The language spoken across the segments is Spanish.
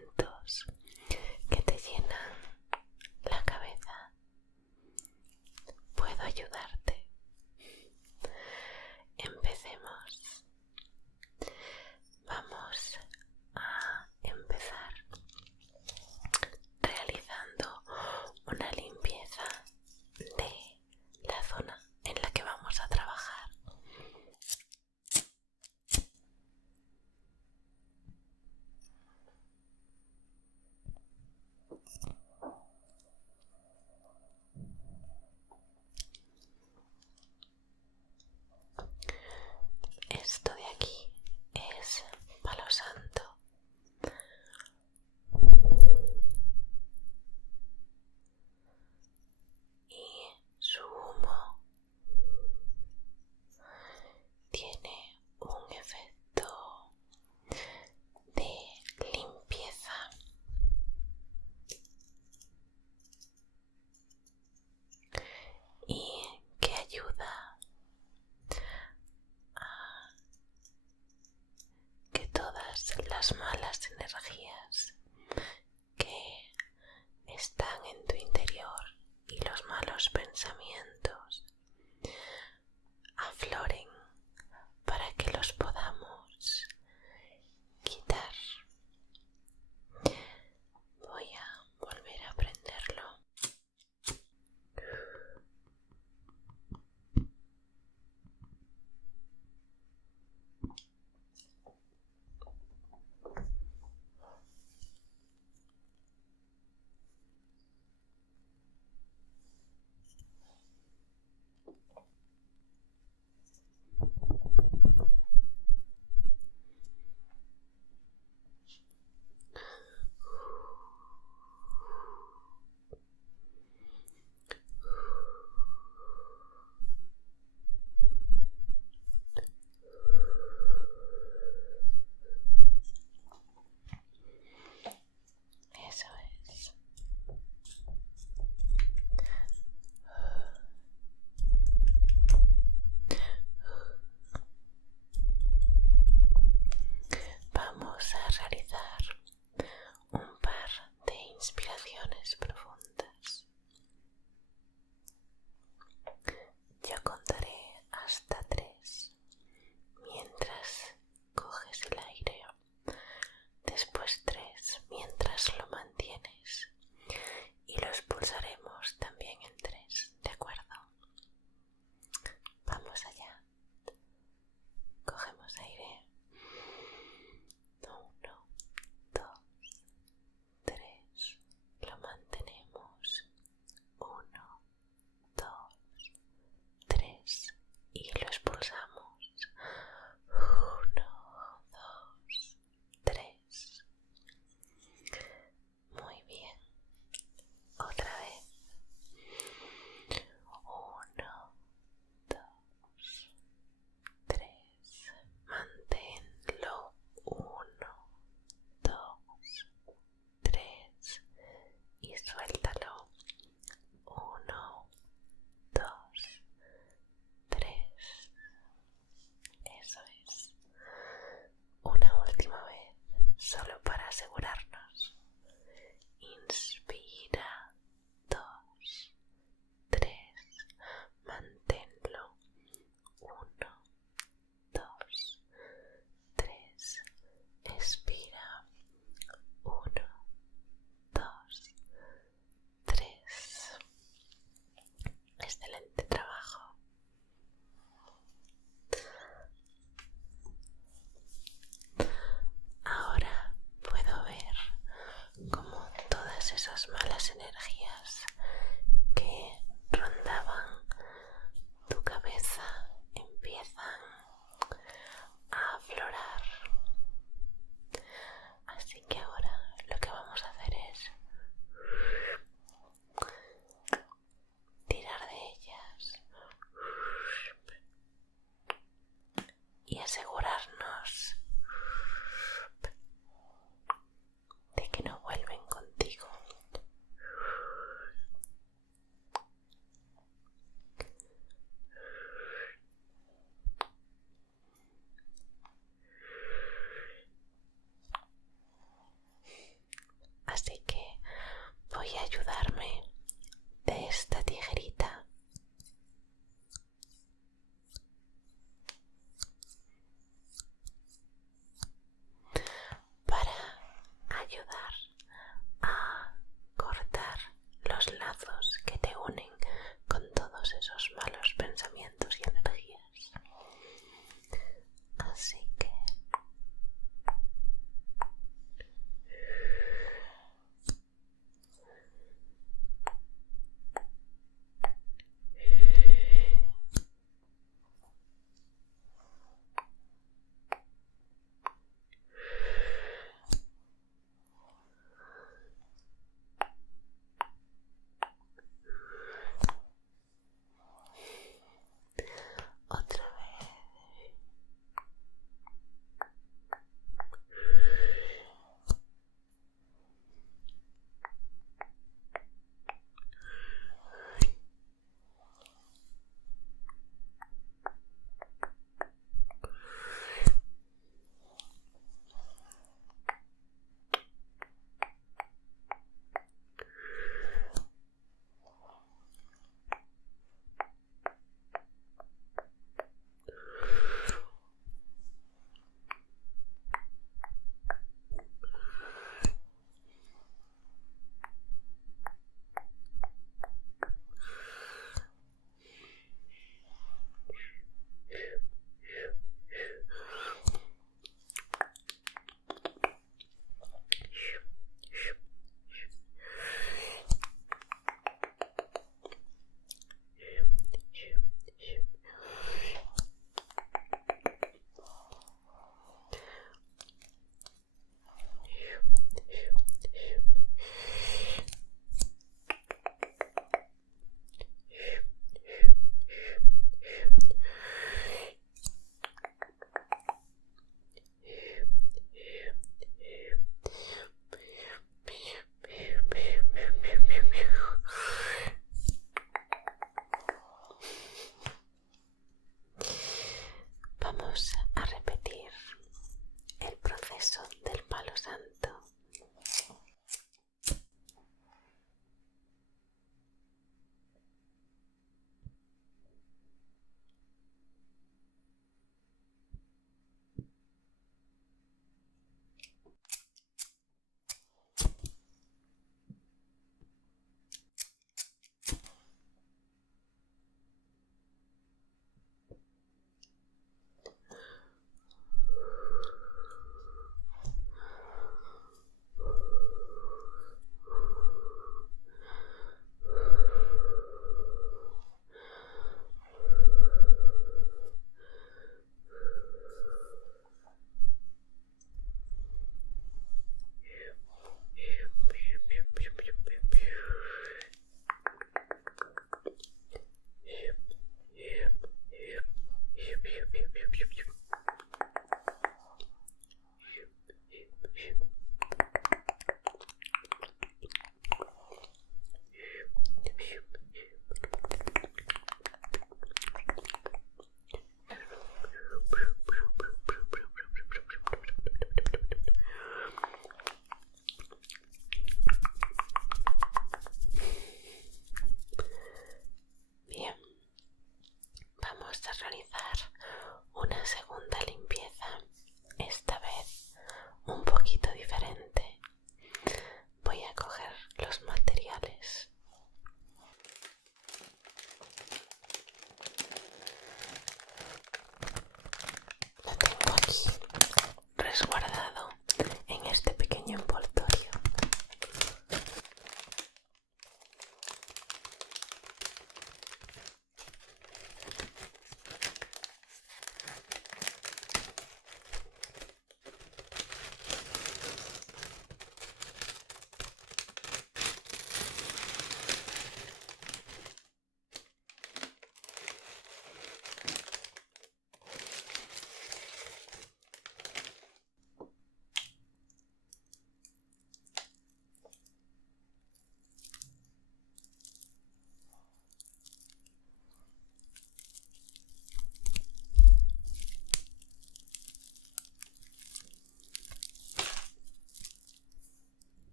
pensamientos que te llenan la cabeza, puedo ayudarte. Empecemos. Vamos a empezar realizando una limpieza de la zona en la que vamos a trabajar.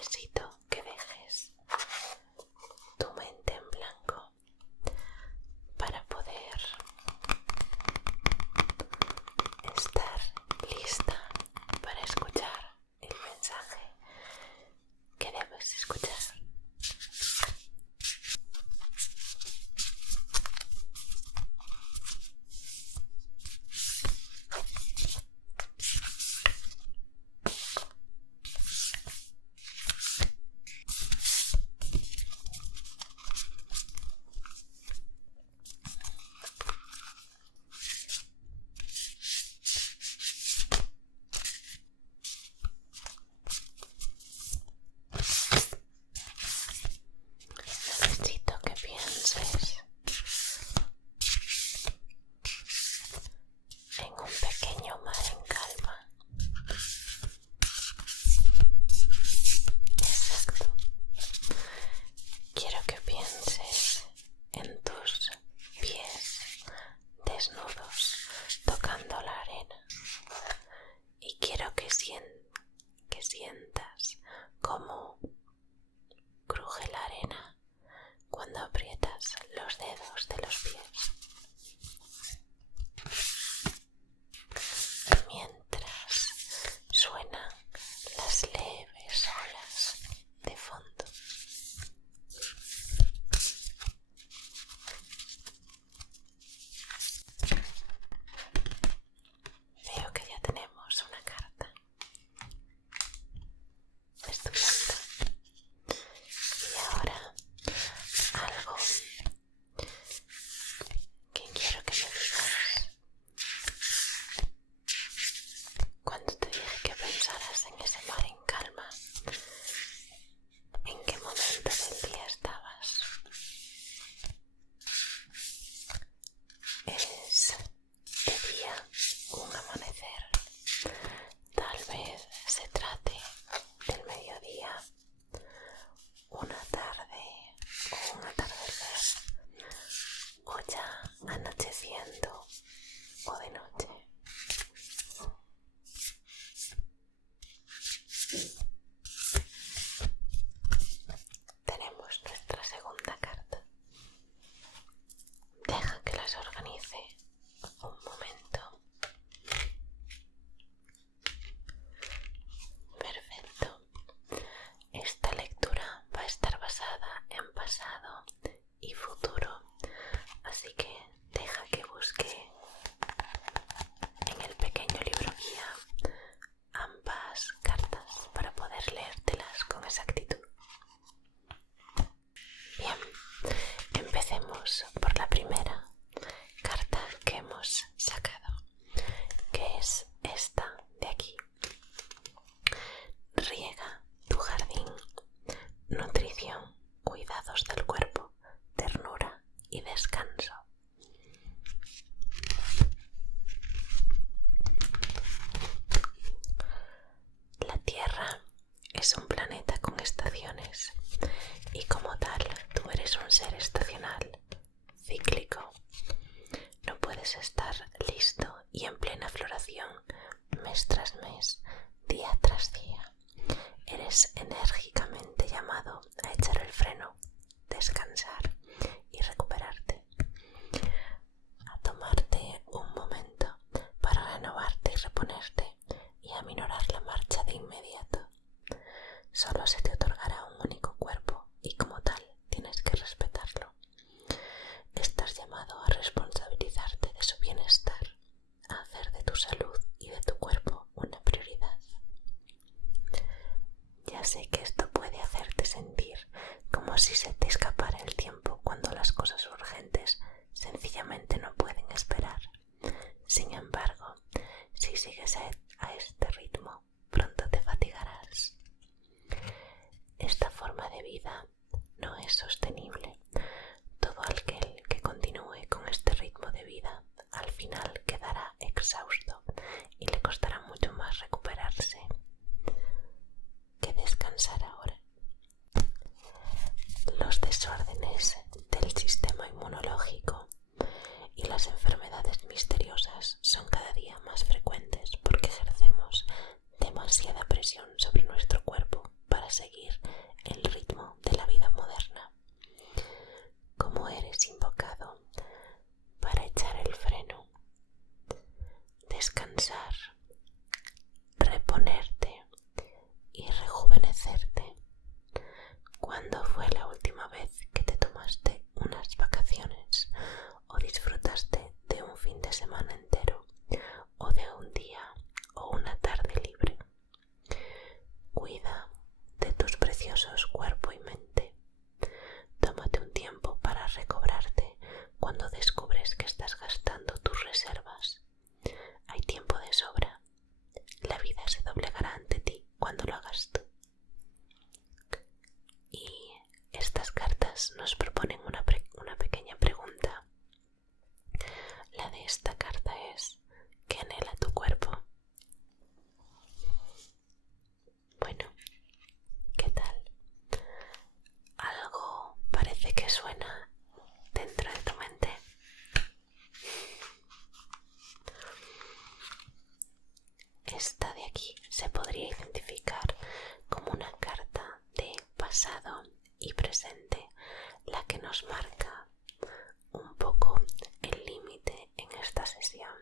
necesito que dejes tu mente en blanco para poder estar lista para escuchar el mensaje que debes escuchar. Necesito que pienses en un pequeño mar en calma. Exacto. Quiero que pienses en tus pies desnudos tocando la arena y quiero que sientas cómo cruje la arena cuando aprietas los dedos de los pies. Mientras suenan las leves olas de fondo. Veo que ya tenemos una carta estupenda. Y ahora algo que quiero que me digas. Cuando te dije que pensaras en ese mar en calma, ¿en qué momento del día estabas? ¿Es de día un amanecer? Tal vez se trate del mediodía, una tarde o un atardecer, o ya anocheciendo o de noche. Tenemos nuestra segunda carta. Deja que las organice un momento. Perfecto. Esta lectura va a estar basada en pasado y futuro, así que deja que busque en el pequeño libro guía ambas cartas para poder leértelas con exactitud. Bien, empecemos por la primera carta que hemos sacado, que es esta de aquí. Riega tu jardín. Nutrición, cuidados del cuerpo, ternura y descanso. La Tierra es un planeta con estaciones y como tal tú eres un ser estacional, cíclico. No puedes estar listo y en plena floración mes tras mes, día tras día. Eres enérgicamente llamado a echar el freno, descansar y recuperarte. A tomarte un momento para renovarte y reponerte y aminorar la marcha de inmediato. Solo se te otorgará un único cuerpo y como tal tienes que respetarlo. Estás llamado a responsabilizarte de su bienestar, a hacer de tu salud y de tu cuerpo una prioridad. Ya sé que esto puede hacerte sentir como si se te escapara el tiempo cuando las cosas urgentes sencillamente no pueden esperar. Sin embargo, si sigues a este ritmo, pronto te fatigarás. Esta forma de vida no es sostenible. Todo aquel que continúe con este ritmo de vida al final quedará exhausto y le costará mucho más recuperarse que descansar ahora. Los desórdenes del sistema inmunológico y las enfermedades misteriosas son cada día más frecuentes porque ejercemos demasiada presión sobre nuestro cuerpo para seguir seguir el ritmo de la vida moderna. Como eres invocado para echar el freno, descansar, reponerte y rejuvenecerte. ¿Cuándo fue la última vez que te tomaste unas vacaciones o disfrutaste de un fin de semana entero o de un día o una tarde libre? Cuida de tus preciosos cuerpo y mente. Tómate un tiempo para recobrarte cuando descubres que estás gastando tus reservas. Hay tiempo de sobra. La vida se doblegará ante ti cuando lo hagas tú. Y estas cartas nos proponen una pequeña pregunta. La de esta carta es: ¿qué anhela tu cuerpo? Bueno, ¿qué tal? Algo parece que suena dentro de tu mente. Esta de aquí se podría identificar como una carta de pasado y presente, la que nos marca un poco el límite en esta sesión.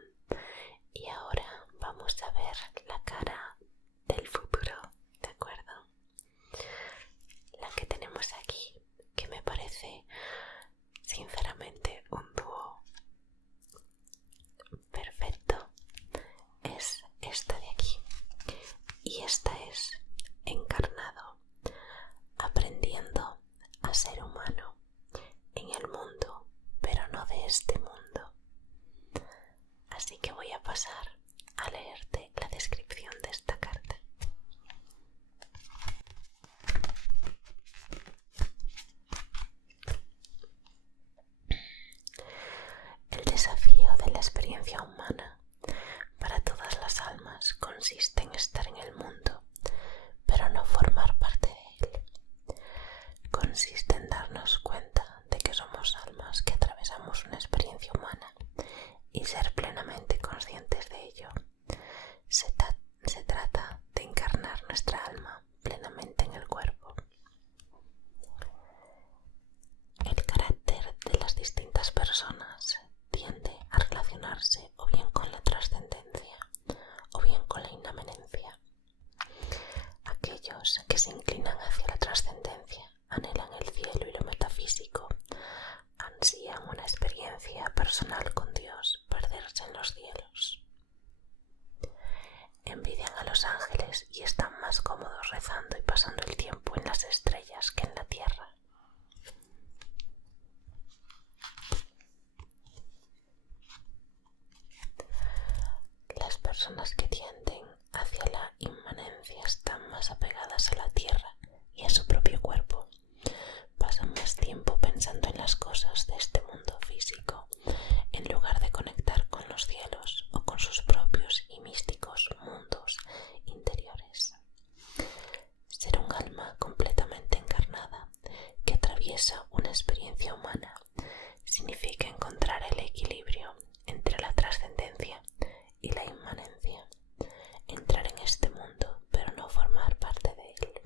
Y ahora vamos a ver la cara del futuro, ¿de acuerdo? La que tenemos aquí, que me parece sinceramente un dúo perfecto, es esta de aquí. Y esta es encarnado, aprendiendo a ser humano en el mundo, pero no de este mundo. Así que voy a pasar a leerte la descripción de esta carta. El desafío de la experiencia humana para todas las almas consiste en estar en el mundo, pero no formar parte de él. Consiste en darnos cuenta de que somos almas que atravesamos una experiencia humana y ser plenamente conscientes de ello. Se trata de encarnar nuestra alma plenamente en el cuerpo. El carácter de las distintas personas tiende a relacionarse o bien con la trascendencia o bien con la inmanencia. Aquellos que se inclinan hacia la trascendencia anhelan el cielo y lo metafísico, ansían una experiencia personal con Dios, perderse en los cielos. Envidian a los ángeles y están más cómodos rezando y pasando el tiempo en las estrellas que en la tierra. Las personas que tienden hacia la inmanencia están más apegadas a la tierra y a su propio cuerpo. Pasan más tiempo pensando en las cosas de este mundo físico, en lugar de conectar con los cielos o con sus propios y místicos mundos interiores. Ser un alma completamente encarnada que atraviesa una experiencia humana significa encontrar el equilibrio entre la trascendencia y la inmanencia, entrar en este mundo pero no formar parte de él.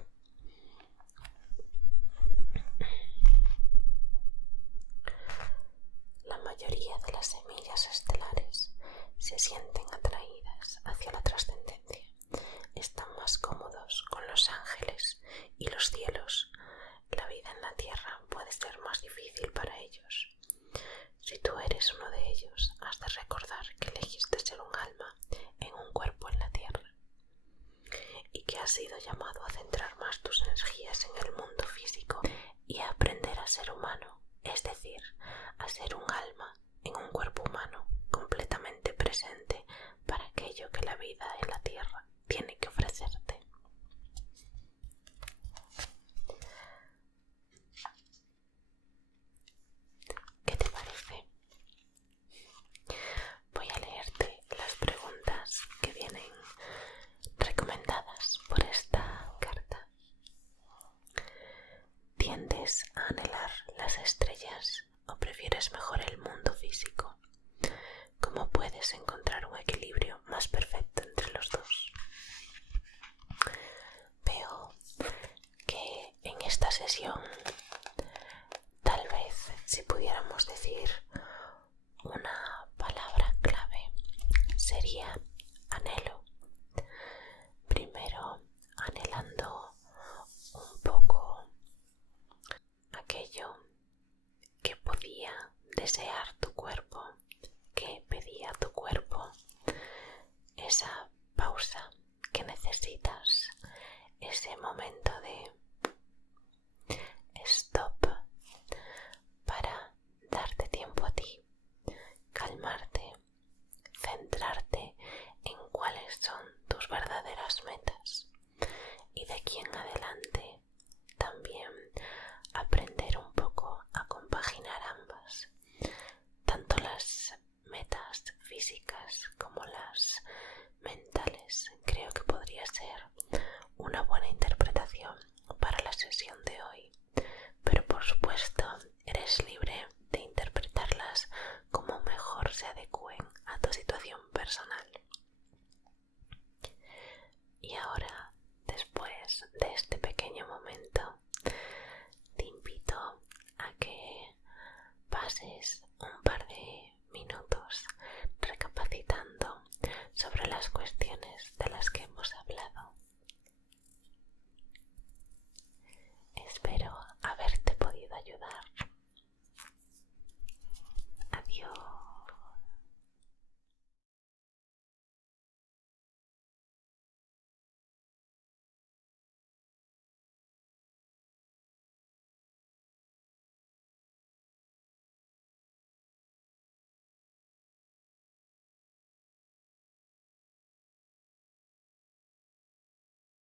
La mayoría de las semillas estelares se sienten atraídas hacia la trascendencia, están más cómodos con los ángeles y los cielos. La vida en la tierra puede ser más difícil para ellos. Si tú eres uno de ellos, has de recordar que elegiste ser un alma en un cuerpo en la tierra y que has sido llamado a centrar más tus energías en el mundo físico y a aprender a ser humano, es decir, a ser un alma en un cuerpo humano completamente presente para aquello que la vida en la tierra tiene que ofrecerte. ¿Qué te parece? Voy a leerte las preguntas que vienen recomendadas por esta carta. ¿Tiendes a anhelar las estrellas o prefieres mejor el mundo físico? ¿Cómo puedes encontrar un equilibrio más perfecto entre los dos? Veo que presión